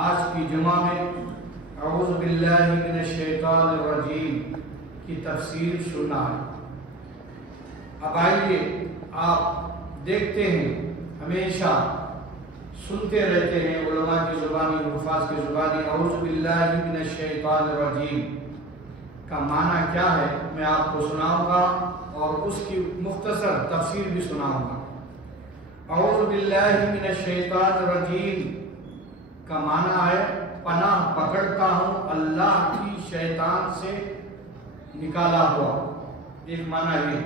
آج کی جمعہ میں اعوذ باللہ من الشیطان الرجیم کی تفسیر سنا ہے۔ اب آئیے، آپ دیکھتے ہیں ہمیشہ سنتے رہتے ہیں علماء کی زبانی، حفاظ کی زبانی، اعوذ باللہ من الشیطان الرجیم کا معنی کیا ہے میں آپ کو سناؤں گا اور اس کی مختصر تفسیر بھی سناؤں گا۔ اعوذ باللہ من الشیطان الرجیم کا معنی ہے پناہ پکڑتا ہوں اللہ کی شیطان سے نکالا ہوا، ایک معنی یہ۔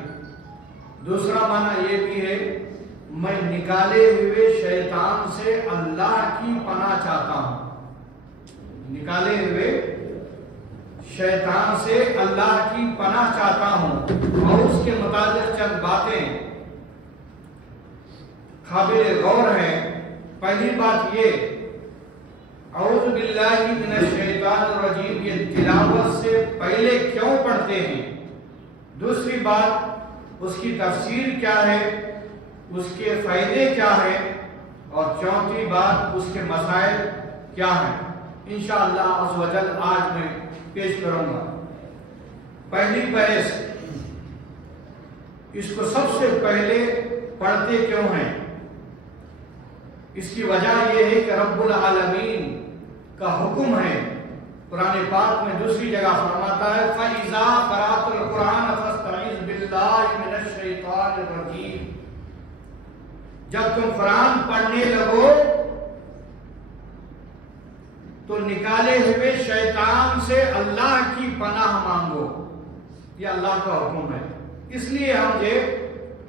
دوسرا معنی یہ بھی ہے میں نکالے ہوئے شیطان سے اللہ کی پناہ چاہتا ہوں، نکالے ہوئے شیطان سے اللہ کی پناہ چاہتا ہوں۔ اور اس کے متعلق چند باتیں قابل غور ہیں۔ پہلی بات یہ، اعوذ باللہ من الشیطان الرجیم یہ تلاوت سے پہلے کیوں پڑھتے ہیں؟ دوسری بات اس کی تفسیر کیا ہے، اس کے فائدے کیا ہیں، اور چوتھی بات اس کے مسائل کیا ہیں، انشاءاللہ عز و جل آج میں پیش کروں گا۔ پہلی بحث، اس کو سب سے پہلے پڑھتے کیوں ہیں؟ اس کی وجہ یہ ہے کہ رب العالمین کا حکم ہے، قرآن پاک میں دوسری جگہ فرماتا ہے فَإِذَا قَرَأْتَ الْقُرْآنَ فَاسْتَعِذْ بِاللَّهِ مِنَ الشَّيْطَانِ الرَّجِيمِ، جب تم قرآن پڑھنے لگو تو نکالے ہوئے شیطان سے اللہ کی پناہ مانگو، یہ اللہ کا حکم ہے۔ اس لیے ہم یہ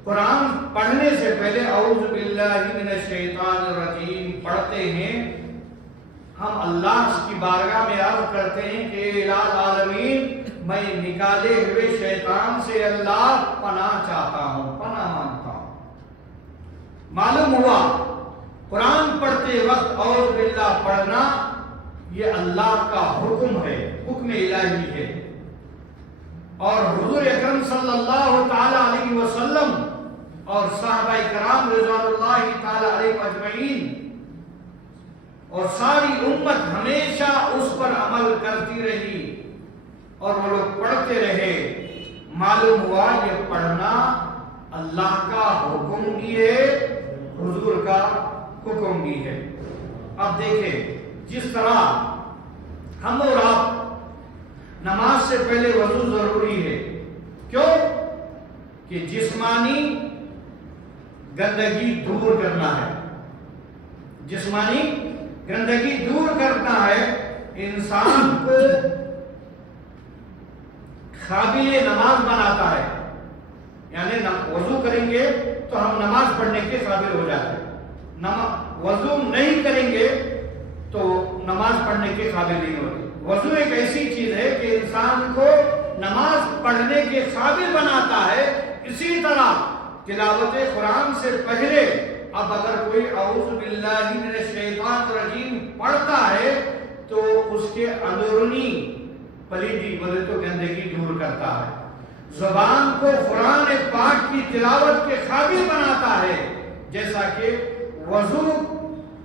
قرآن پڑھنے سے پہلے اعوذ باللہ من الشیطان الرجیم پڑھتے ہیں، ہم اللہ کی بارگاہ میں عرض کرتے ہیں کہ الہ العالمین میں نکالے ہوئے شیطان سے اللہ پناہ چاہتا ہوں، پناہ مانگتا ہوں۔ معلوم ہوا قرآن پڑھتے وقت اعوذ باللہ پڑھنا یہ اللہ کا حکم ہے، حکم الہی ہے۔ اور حضور اکرم صلی اللہ تعالی علیہ وسلم اور صحابہ کرام رضوان اللہ تعالی علیہ اجمعین اور ساری امت ہمیشہ اس پر عمل کرتی رہی اور وہ لوگ پڑھتے رہے۔ معلوم ہوا یہ پڑھنا اللہ کا حکم بھی ہے، حضور کا حکم بھی ہے۔ اب دیکھیں، جس طرح ہم اور آپ نماز سے پہلے وضو ضروری ہے، کیوں؟ کہ جسمانی گندگی دور کرنا ہے، جسمانی گندگی دور کرنا ہے، انسان کو قابل نماز بناتا ہے۔ یعنی وضو کریں گے تو ہم نماز پڑھنے کے قابل ہو جاتے ہیں، وضو نہیں کریں گے تو نماز پڑھنے کے قابل نہیں ہوتے۔ وضو ایک ایسی چیز ہے کہ انسان کو نماز پڑھنے کے قابل بناتا ہے۔ اسی طرح تلاوت قرآن سے پہلے اب اگر کوئی اعوذ باللہ من الشیطان الرجیم پڑھتا ہے تو اس کے اندرونی پلیدی بولے تو گندگی دور کرتا ہے، زبان کو قرآن پاک کی تلاوت کے قابل بناتا ہے۔ جیسا کہ وضو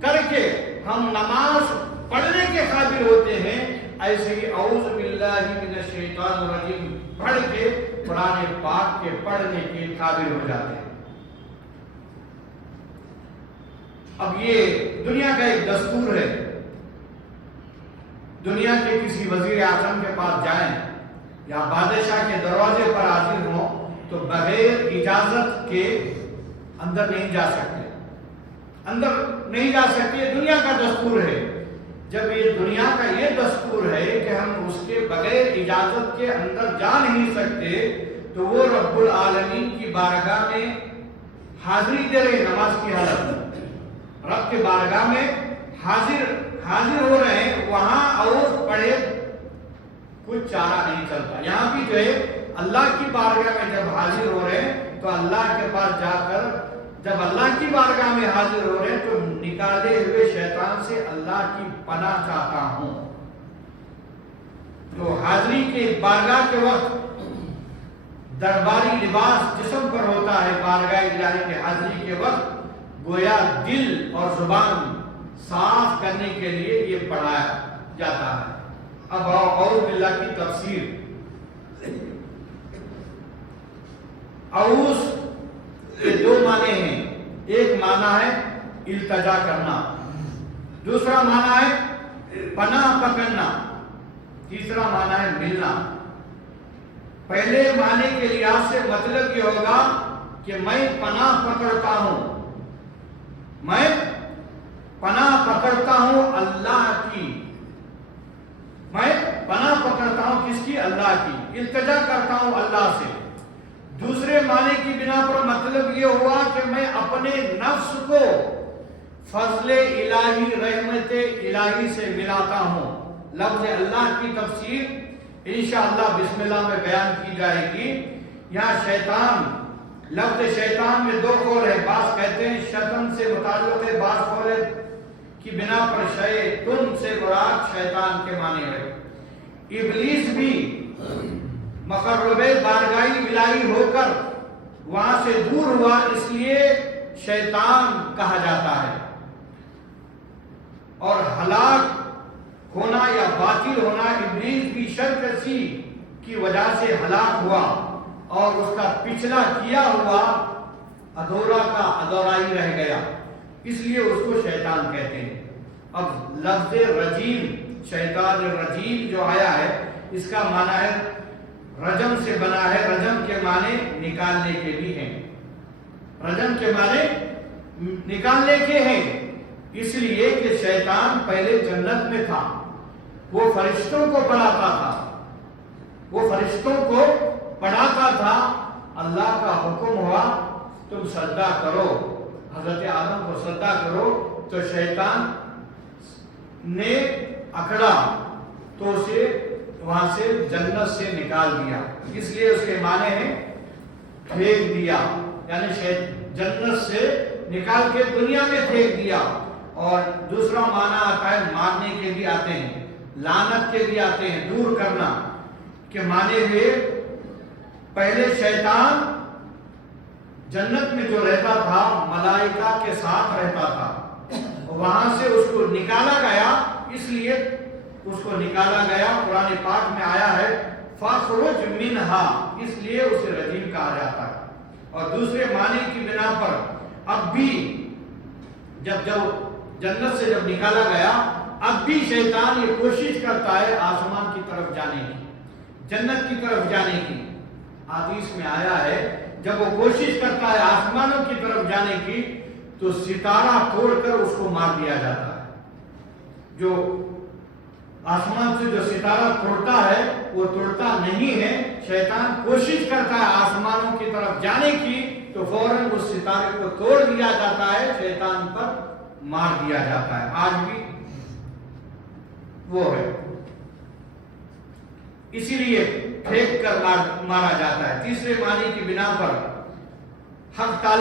کر کے ہم نماز پڑھنے کے قابل ہوتے ہیں، ایسے ہی اعوذ باللہ من الشیطان الرجیم پڑھ کے قرآن پاک کے پڑھنے کے قابل ہو جاتے ہیں۔ اب یہ دنیا کا ایک دستور ہے، دنیا کے کسی وزیر اعظم کے پاس جائیں یا بادشاہ کے دروازے پر حاضر ہوں تو بغیر اجازت کے اندر نہیں جا سکتے، اندر نہیں جا سکتے، دنیا کا دستور ہے۔ جب یہ دنیا کا یہ دستور ہے کہ ہم اس کے بغیر اجازت کے اندر جا نہیں سکتے تو وہ رب العالمین کی بارگاہ میں حاضری دے رہے، نماز کی حالت میں رب کے بارگاہ میں حاضر ہو رہے ہیں، وہاں اعوذ پڑھے کچھ چارہ نہیں چلتا۔ یہاں بھی جو ہے اللہ کی بارگاہ میں جب حاضر ہو رہے ہیں تو اللہ کے پاس جا کر جب اللہ کی بارگاہ میں حاضر ہو رہے ہیں تو نکالے ہوئے شیطان سے اللہ کی پناہ چاہتا ہوں۔ تو حاضری کے بارگاہ کے وقت درباری لباس جسم پر ہوتا ہے، بارگاہ الہی کی حاضری کے وقت گویا دل اور زبان صاف کرنے کے لیے یہ پڑھایا جاتا ہے۔ اب اعوذ باللہ کی تفسیر۔ اعوذ کے دو معنی ہیں، ایک معنی ہے التجا کرنا، دوسرا معنی ہے پناہ پکڑنا، تیسرا معنی ہے ملنا۔ پہلے معنی کے لحاظ سے مطلب یہ ہوگا کہ میں پناہ پکڑتا ہوں، میں پناہ پکڑتا ہوں اللہ کی، میں پناہ پکڑتا ہوں کس کی؟ اللہ کی، التجا کرتا ہوں اللہ سے۔ دوسرے معنی کی بنا پر مطلب یہ ہوا کہ میں اپنے نفس کو فضل الہی، رحمت الہی سے ملاتا ہوں۔ لفظ اللہ کی تفسیر انشاءاللہ بسم اللہ میں بیان کی جائے گی۔ یہاں شیطان، لفظ شیطان میں دو قول ہے، بعض کہتے ہیں شیطان سے متعلق ہے، بعض قول کی بنا پر شیطان سے مراد شیطان کے معنی ہے۔ ابلیس بھی مقرب بارگاہ الہی ہو کر وہاں سے دور ہوا، اس لیے شیطان کہا جاتا ہے۔ اور ہلاک ہونا یا باطل ہونا، ابلیس بھی شرک کی وجہ سے ہلاک ہوا اور اس کا پچھلا کیا ہوا ادھورا کا ادھورا ہی رہ گیا، اس لیے اس کو شیطان کہتے ہیں۔ اب لفظ رجیم، شیطان الرجیم جو آیا ہے، اس کا معنی ہے رجم سے بنا ہے۔ رجم کے معنی نکالنے کے بھی ہیں، رجم کے معنی نکالنے کے ہیں، اس لیے کہ شیطان پہلے جنت میں تھا، وہ فرشتوں کو پڑھاتا تھا، وہ فرشتوں کو پڑھاتا تھا۔ اللہ کا حکم ہوا تم سجدہ کرو، حضرت آدم کو سجدہ کرو، تو شیطان نے اکڑا تو اسے وہاں سے جنت سے نکال دیا، اس لیے اس کے معنی ہے پھینک دیا، یعنی جنت سے نکال کے دنیا میں پھینک دیا۔ اور دوسرا معنی آتا ہے مارنے کے بھی آتے ہیں، لعنت کے بھی آتے ہیں، دور کرنا کے معنی ہوئے۔ پہلے شیطان جنت میں جو رہتا تھا ملائکہ کے ساتھ رہتا تھا، وہاں سے اس کو نکالا گیا، اس لیے اس کو نکالا گیا۔ قرآن پاک میں آیا ہے فَخْرُجْ مِنْهَا، اس لیے اسے رجیم کہا جاتا ہے۔ اور دوسرے معنی کی بنا پر اب بھی جب جنت سے جب نکالا گیا، اب بھی شیطان یہ کوشش کرتا ہے آسمان کی طرف جانے کی، جنت کی طرف جانے کی۔ حدیث میں آیا ہے جب وہ کوشش کرتا ہے آسمانوں کی طرف جانے کی تو ستارہ توڑ کر اس کو مار دیا جاتا ہے۔ جو آسمان سے جو ستارہ توڑتا ہے وہ توڑتا نہیں ہے، شیطان کوشش کرتا ہے آسمانوں کی طرف جانے کی تو فوراً اس ستارے کو توڑ دیا جاتا ہے، شیطان پر مار دیا جاتا ہے۔ آج بھی وہ ہے، اسی لیے پھینک کر مارا جاتا ہے۔ تیسرے معنی کی بنا پر حق تعالی